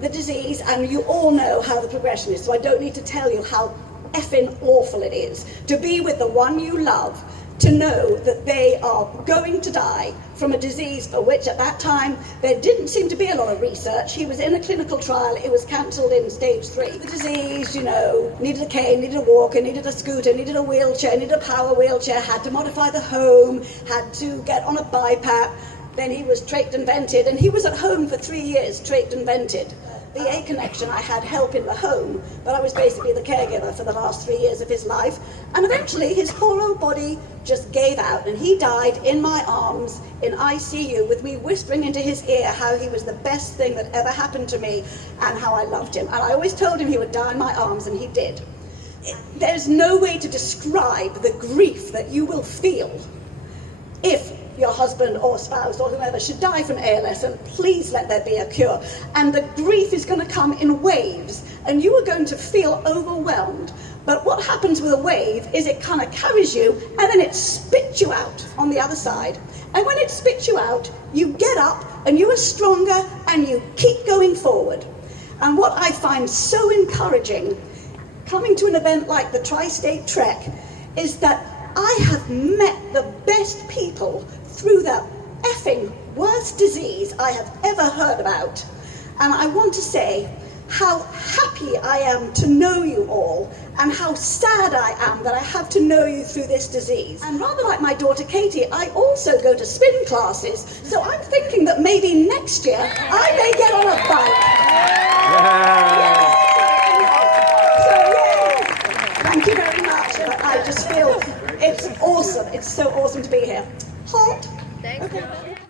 the disease, and you all know how the progression is, so I don't need to tell you how effing awful it is to be with the one you love, to know that they are going to die from a disease for which at that time there didn't seem to be a lot of research. He was in a clinical trial, it was cancelled in stage 3. The disease, you know, needed a cane, needed a walker, needed a scooter, needed a wheelchair, needed a power wheelchair, had to modify the home, had to get on a BiPAP. Then he was trached and vented, and he was at home for 3 years, trached and vented. The A connection, I had help in the home, but I was basically the caregiver for the last 3 years of his life. And eventually his poor old body just gave out, and he died in my arms in ICU with me whispering into his ear how he was the best thing that ever happened to me and how I loved him. And I always told him he would die in my arms, and he did. There's no way to describe the grief that you will feel if your husband or spouse or whoever should die from ALS, and please let there be a cure. And the grief is going to come in waves, and you are going to feel overwhelmed. But what happens with a wave is it kind of carries you, and then it spits you out on the other side. And when it spits you out, you get up, and you are stronger, and you keep going forward. And what I find so encouraging, coming to an event like the Tri-State Trek, is that I have met the best people through the effing worst disease I have ever heard about. And I want to say how happy I am to know you all, and how sad I am that I have to know you through this disease. And rather like my daughter Katie, I also go to spin classes, so I'm thinking that maybe next year I may get on a bike. So thank you very much. I just feel it's awesome. It's so awesome to be here. Hot. Thank you.